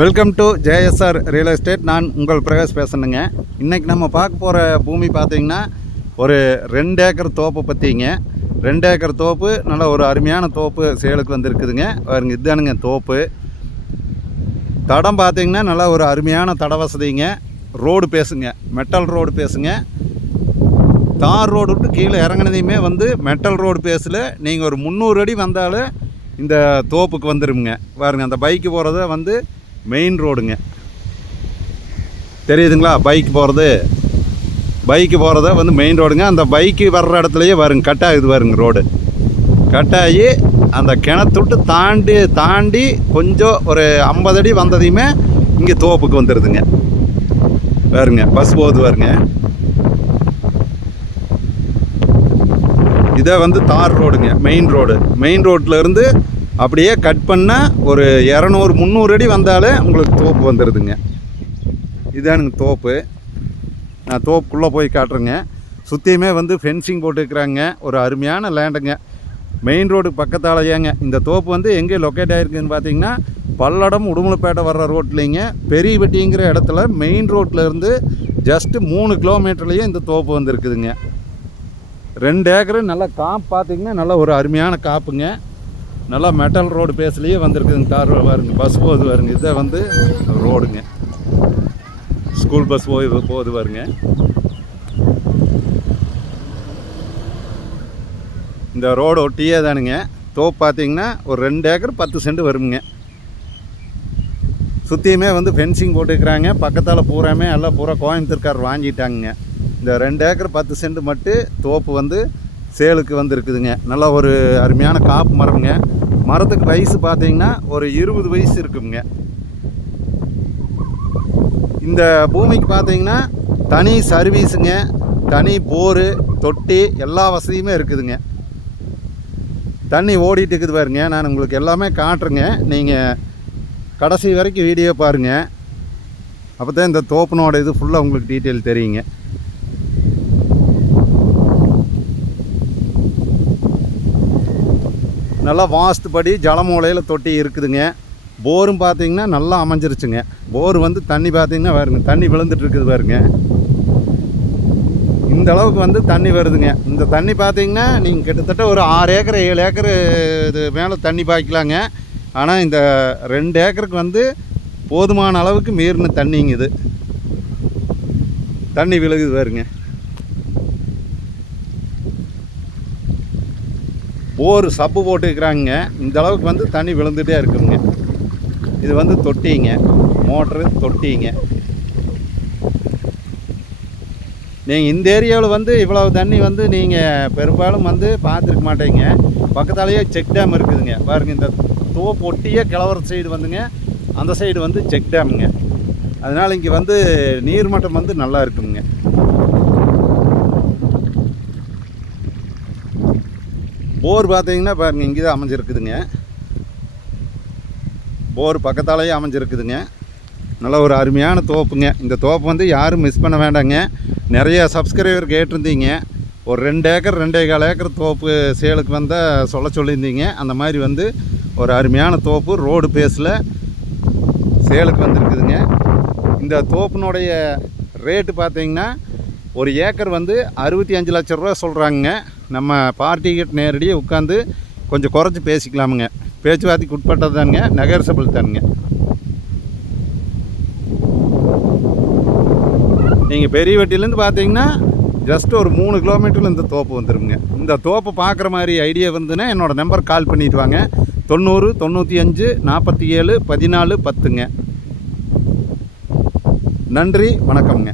Welcome to JSR real estate. நான் உங்கள் பிரகாஷ் பேசணுங்க. இன்றைக்கி நம்ம பார்க்க போகிற பூமி பார்த்திங்கன்னா ஒரு 2 ஏக்கர் தோப்பு பற்றிங்க. 2 ஏக்கர் தோப்பு, நல்ல ஒரு அருமையான தோப்பு சேலுக்கு வந்துருக்குதுங்க. பாருங்க, இதுதானுங்க தோப்பு. தடம் பார்த்திங்கன்னா நல்லா ஒரு அருமையான தட வசதிங்க. ரோடு பேசுங்க, மெட்டல் ரோடு பேசுங்க. தார் ரோடு விட்டு கீழே இறங்கினதையுமே வந்து மெட்டல் ரோடு பேஸில் நீங்கள் ஒரு 300 அடி வந்தாலும் இந்த தோப்புக்கு வந்துடுங்க. பாருங்கள், அந்த பைக்கு போகிறத வந்து மெயின் ரோடுங்க. தெரியுதுங்களா? பைக்கு போகிறத வந்து மெயின் ரோடுங்க. அந்த பைக்கு வர்ற இடத்துலையே பாருங்க, கட்டாகுது பாருங்க. ரோடு கட்டாகி அந்த கிணத்துட்டு தாண்டி கொஞ்சம் ஒரு 50 அடி வந்ததையுமே இங்கே தோப்புக்கு வந்துடுதுங்க. பாருங்க, பஸ் போகுது பாருங்க. இதை வந்து தார் ரோடுங்க, மெயின் ரோடு. மெயின் ரோட்டில் இருந்து அப்படியே கட் பண்ணால் ஒரு 200-300 அடி வந்தாலே உங்களுக்கு தோப்பு வந்துடுதுங்க. இதானுங்க தோப்பு. நான் தோப்புக்குள்ளே போய் காட்டுறேங்க. சுற்றியுமே வந்து ஃபென்சிங் போட்டுருக்குறாங்க. ஒரு அருமையான லேண்டுங்க. மெயின் ரோடு பக்கத்தால் ஏங்க இந்த தோப்பு வந்து எங்கே லொக்கேட் ஆகிருக்குன்னு பார்த்தீங்கன்னா, பல்லடம் உடுமலைப்பேட்டை வர்ற ரோட்லேங்க, பெரியவெட்டிங்கிற இடத்துல மெயின் ரோட்டில் இருந்து ஜஸ்ட்டு 3 கிலோமீட்டர்லேயே இந்த தோப்பு வந்துருக்குதுங்க. 2 ஏக்கரு நல்லா காப்பு பார்த்திங்கன்னா நல்லா ஒரு அருமையான காப்புங்க. நல்லா மெட்டல் ரோடு பேஸ்லேயே வந்துருக்குதுங்க. தார் பாருங்க, பஸ் போகுது பாருங்க. இதை வந்து ரோடுங்க, ஸ்கூல் பஸ் போகுது பாருங்க. இந்த ரோடு ஒட்டியே தானுங்க தோப்பு. பார்த்திங்கன்னா ஒரு 2 ஏக்கர் 10 சென்ட் வருங்க. சுற்றியுமே வந்து ஃபென்சிங் போட்டுக்கிறாங்க. பக்கத்தால் பூராமே எல்லாம் பூரா கோயம்புத்தூர்கார் வாங்கிட்டாங்க. இந்த 2 ஏக்கர் 10 சென்ட் மட்டும் தோப்பு வந்து சேலுக்கு வந்துருக்குதுங்க. நல்லா ஒரு அருமையான காப்பு மரம்ங்க. மரத்துக்கு வயசு பார்த்தீங்கன்னா ஒரு 20 வயசு இருக்குங்க. இந்த பூமிக்கு பார்த்தீங்கன்னா தனி சர்வீஸுங்க, தனி போரு, தொட்டி, எல்லா வசதியுமே இருக்குதுங்க. தண்ணி ஓடிட்டு இருக்குது பாருங்க. நான் உங்களுக்கு எல்லாமே காட்டுறேங்க. நீங்கள் கடைசி வரைக்கும் வீடியோ பாருங்கள். அப்போ தான் இந்த தோப்புனோட இது ஃபுல்லாக உங்களுக்கு டீட்டெயில் தெரியுங்க. நல்லா வாஸ்துபடி ஜலமூலையில் தொட்டி இருக்குதுங்க. போரும் பார்த்திங்கன்னா நல்லா அமைஞ்சிருச்சுங்க. போர் வந்து தண்ணி பார்த்திங்கன்னா பாருங்க, தண்ணி விழுந்துட்டு இருக்குது பாருங்க. இந்த அளவுக்கு வந்து தண்ணி வருதுங்க. இந்த தண்ணி பார்த்திங்கன்னா நீங்கள் கிட்டத்தட்ட ஒரு 6 ஏக்கர் 7 ஏக்கர் இது மேலே தண்ணி பாய்க்கலாங்க. ஆனால் இந்த 2 ஏக்கருக்கு வந்து போதுமான அளவுக்கு மீறின தண்ணிங்க. இது தண்ணி விழுகுது பாருங்க. போர் சப்பு போட்டுக்கிறாங்க. இந்த அளவுக்கு வந்து தண்ணி விழுந்துகிட்டே இருக்குங்க. இது வந்து தொட்டிங்க, மோட்ரு தொட்டிங்க. நீங்கள் இந்த ஏரியாவில் வந்து இவ்வளவு தண்ணி வந்து நீங்கள் பெரும்பாலும் வந்து பார்த்துருக்க மாட்டீங்க. பக்கத்தாலேயே செக் டேம் இருக்குதுங்க பாருங்கள். இந்த தோப்பு ஒட்டியே கிழவர சைடு வந்துங்க, அந்த சைடு வந்து செக் டேமுங்க. அதனால் இங்கே வந்து நீர்மட்டம் வந்து நல்லா இருக்குங்க. போர் பார்த்தீங்கன்னா பாருங்கள், இங்கே தான் அமைஞ்சிருக்குதுங்க. போர் பக்கத்தாலேயே அமைஞ்சிருக்குதுங்க. நல்ல ஒரு அருமையான தோப்புங்க. இந்த தோப்பு வந்து யாரும் மிஸ் பண்ண வேண்டாங்க. நிறைய சப்ஸ்கிரைபர் கேட்டிருந்தீங்க. ஒரு 2 ஏக்கர் 2.25 ஏக்கர் தோப்பு சேலுக்கு வந்தால் சொல்லியிருந்தீங்க. அந்த மாதிரி வந்து ஒரு அருமையான தோப்பு ரோடு பேஸில் சேலுக்கு வந்துருக்குதுங்க. இந்த தோப்பினுடைய ரேட்டு பார்த்தீங்கன்னா ஒரு ஏக்கர் வந்து 65 லட்சம் ரூபா சொல்கிறாங்க. நம்ம பார்ட்டிகிட்ட நேரடியாக உட்காந்து கொஞ்சம் குறைச்சி பேசிக்கலாமுங்க. பேச்சுவார்த்தைக்கு உட்பட்டது தானுங்க, நெகோசியபிள் தானுங்க. நீங்கள் பெரியவெட்டிலேருந்து பார்த்தீங்கன்னா ஜஸ்ட் ஒரு 3 கிலோமீட்டரில் இந்த தோப்பு வந்துடுங்க. இந்த தோப்பை பார்க்குற மாதிரி ஐடியா இருந்துன்னா என்னோடய நம்பர் கால் பண்ணிட்டு வாங்க. 90 95 47 14 10ங்க. நன்றி, வணக்கம்ங்க.